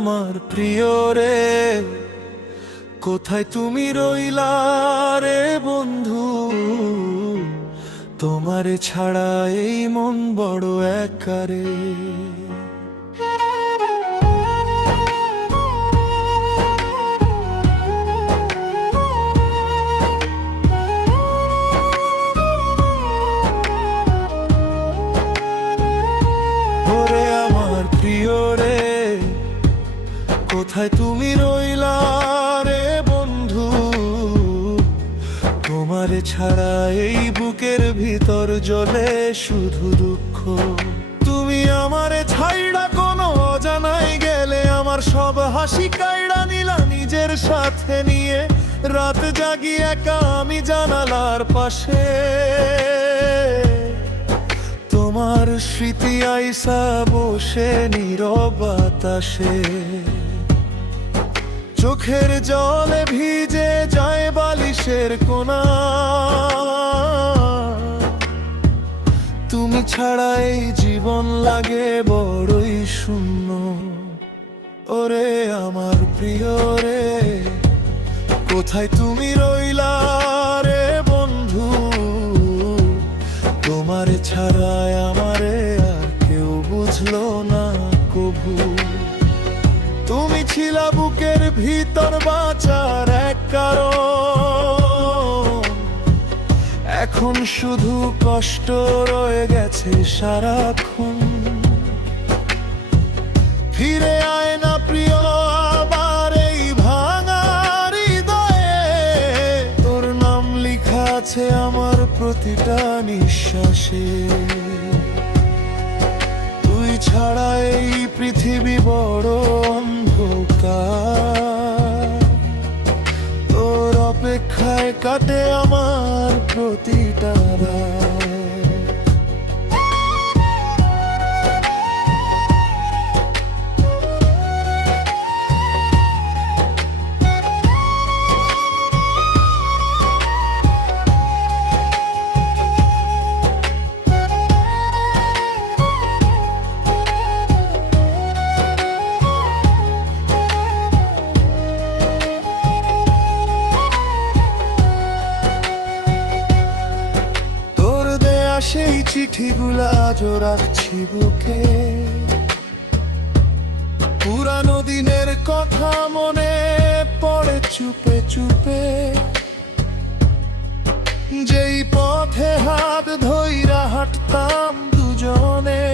আমার প্রিয় রে, কোথায় তুমি রইলা রে বন্ধু? তোমারে ছাড়া এই মন বড় একা রে। ওরে আমার প্রিয় রে, কোথায় তুমি রইলা রে বন্ধু? তোমারে ছাড়া এই বুকের ভিতর জ্বলে শুধু দুঃখ। তুমি আমারে ছাইড়া কোনো অজানায় গেলে, আমার সব হাসি কাইড়া নিলা নিজের সাথে নিয়ে। রাত জাগি একা আমি জানালার পাশে, তোমার স্মৃতি আইসা বসে নীরব বাতাসে। চোখের জলে ভিজে যায় বালিশের কোনা, তুমি ছাড়া এই জীবন লাগে বড়ই শূন্য। ওরে আমার প্রিয় রে, কোথায় তুমি রইলা রে বন্ধু? তোমারে ছাড়ায় আমারে আর কেউ বুঝলো না কভু। তুমি ছিলা বুকের ভিতর বাঁচার এক কারণ, এখন শুধু কষ্ট রয়ে গেছে সারাক্ষণ। ফিরে আয় না প্রিয় আবার এই ভাঙা হৃদয়ে, তোর নাম লেখা আছে আমার প্রতিটা নিঃশ্বাসে। তুই ছাড়া এই পৃথিবী বড় অন্ধকার, তোর অপেক্ষায় কাটে আমার প্রতিটা রাত। সেই চিঠিগুলা আজও রাখছি বুকে, পুরানো দিনের কথা মনে পড়ে চুপে চুপে। যেই পথে হাত ধইরা হাঁটতাম দুজনে,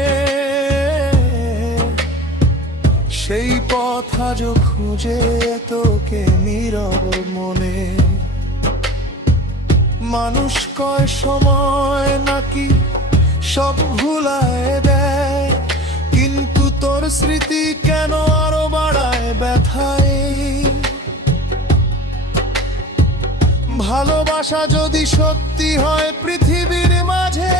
সেই পথ আজও খুঁজে তোকে নীরব মনে। মানুষ কয় সময় নাকি সব ভুলায় দেয়, কিন্তু তোর স্মৃতি কেন আরো বাড়ায় ব্যথায়। ভালোবাসা যদি সত্যি হয় পৃথিবীর মাঝে,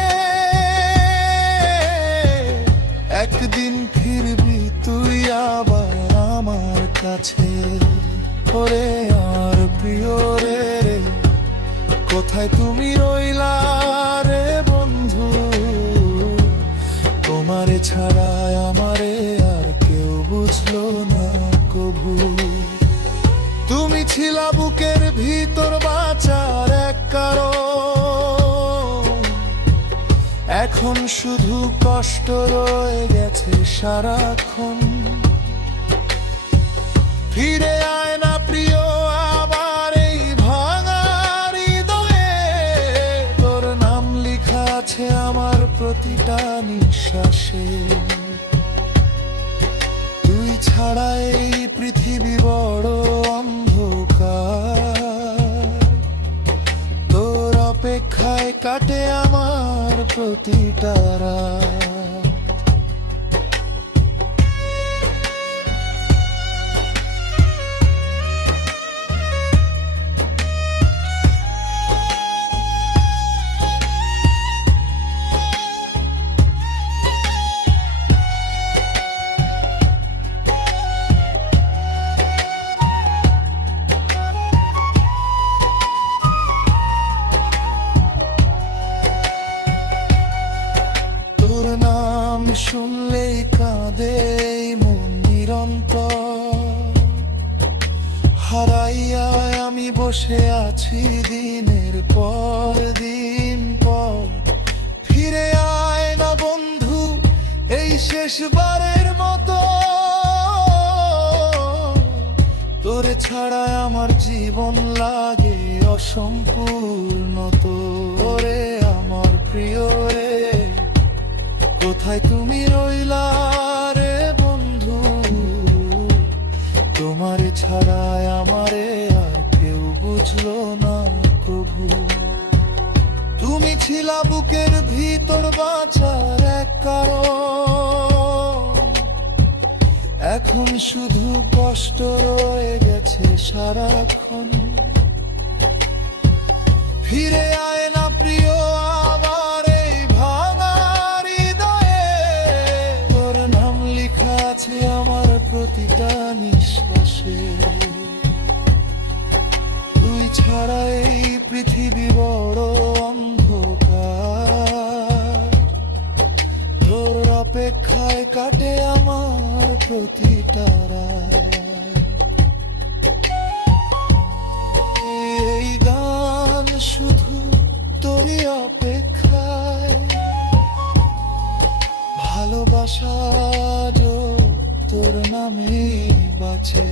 একদিন ফিরবি তুই আবার আমার কাছে। ওরে আর প্রিয় রে, কোথায় তুমি রইলা রে বন্ধু? তোমারে ছাড়া আমারে আর কেউ বুঝলো না কভু। তুমি ছিলা বুকের ভিতর বাঁচার এক কারণ, এখন শুধু কষ্ট রয়ে গেছে সারাক্ষণ। ফিরে আয় না প্রিয় আবার এই ভাঙা হৃদয়ে, তোর নাম লেখা আছে আমার প্রতিটা নিঃশ্বাসে। তুই ছাড়া এই পৃথিবী বড় অন্ধকার, তোর অপেক্ষায় কাটে আমার প্রতিটা রাত। শুনলেই কাঁদে মন নিরন্তর, হারাইয়া আমি বসে আছি দিনের পর দিন পর। ফিরে আয় না বন্ধু এই শেষবারের মতো, তোরে ছাড়া আমার জীবন লাগে অসম্পূর্ণ। তোরে আমার প্রিয় রে, কোথায় তুমি রইলা রে বন্ধু? তোমার ছাড়া আমারে আর কেউ বুঝলো না কভু। তুমি ছিলা বুকের ভিতর বাঁচার এক কারণ, এখন শুধু কষ্ট রয়ে গেছে সারাক্ষণ। ফিরে আয় না প্রিয় আমার এই ভাঙা হৃদয়ে, তোর নাম লেখা আছে আমার প্রতিটা নিঃশ্বাসে। তুই ছাড়া এই পৃথিবী বড় অন্ধকার, তোর অপেক্ষায় কাটে আমার প্রতিটা রাত। এই গান শুধু তোরই অপেক্ষায়, ভালোবাসা তোর নামে বাঁচে।